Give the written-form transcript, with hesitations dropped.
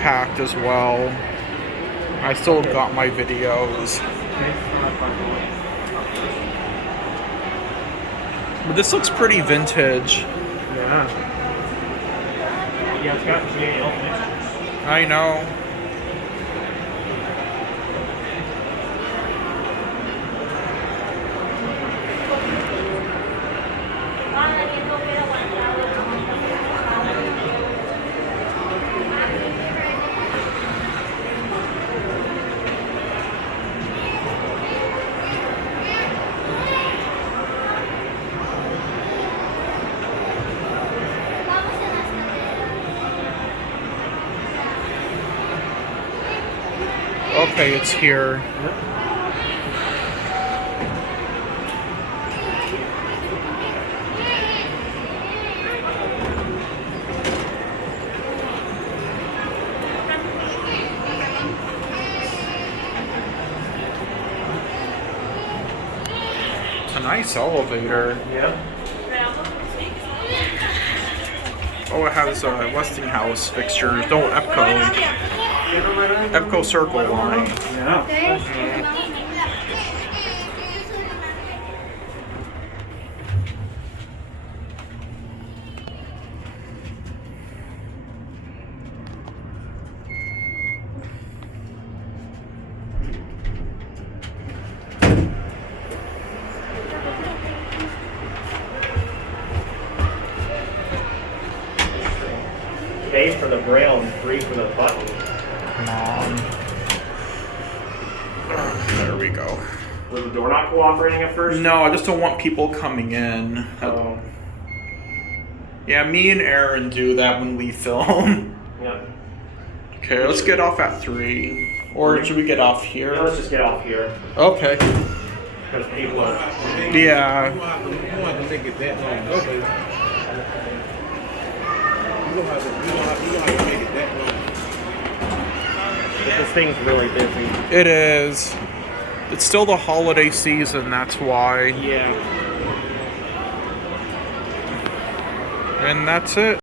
packed as well. I still got my videos. But this looks pretty vintage. Yeah. Yeah, it's got GAL mixtures. I know. Okay, it's here. It's a nice elevator. Yeah. Oh, it has Westinghouse fixtures. No, Epco Circle line. Yeah. Pay for the braille and free for the button. Come on. There we go. Was the door not cooperating at first? No, I just don't want people coming in. Oh. Yeah, me and Aaron do that when we film. Yeah. Okay, let's get off at 3. Or should we get off here? Yeah, let's just get off here. Okay. Because people are... Yeah. You don't have to make it that long. Okay. You don't have to make it that long. But this thing's really busy. It is. It's still the holiday season, that's why. Yeah. And that's it.